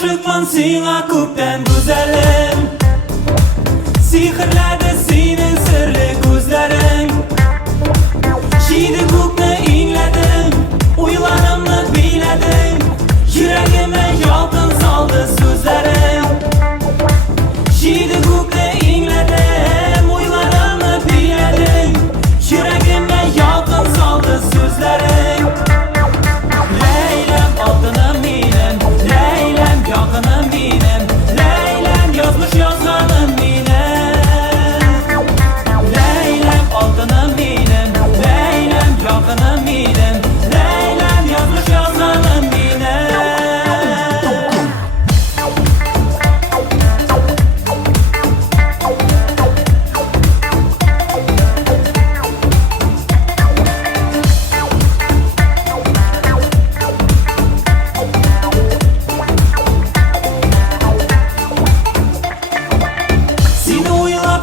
Aşıkman sana ko'pdan güzelim, sehrladi senin sirli ko'zlaring. Shiydi ko'kni ingladim, o'ylarimni biyladim, yuragimga yolqin soldi so'zlaring. Shiydi ko'kni ingladim, o'ylarimni biyladim, yuragimga yolqin soldi so'zlaring. Leylam oltinim menim, Leylam yoqinim menim, Leylam yozmish yozganim menim. Leylam oltinim menim, Leylam yoqinim menim, Leylam yozmish yozganim menim.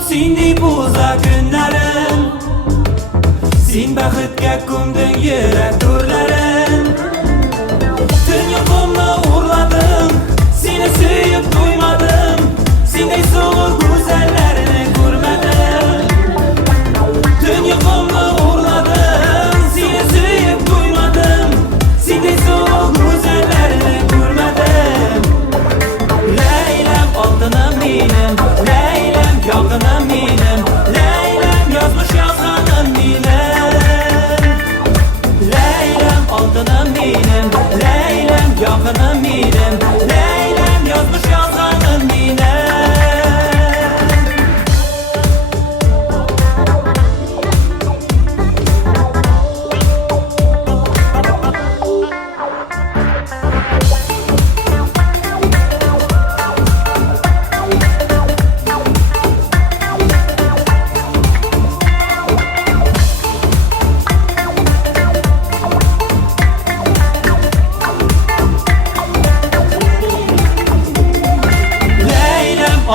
Sen deb uzak kunlarim, sen baxtga ko'mding yurak to'rlarim. Dunyoqimni o'rladim, seni suyib to'ymadim, senday so'g'ir go'zallarini ko'rmadim. Dunyoqimni o'rladim, seni suyib to'ymadim, senday so'g'ir go'zallarini ko'rmadim. Leylam oltinim menim, Leylam yoqinim menim, Leylam yozmish yozganim menim. Leylam oltinim menim, Leylam yoqinim menim, Leylam yozmish yozganim menim.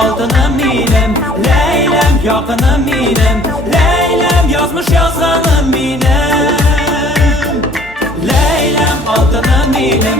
Oltinim menim, Leylam yoqinim menim, Leylam yozmish yozganim menim. Leylam oltinim menim,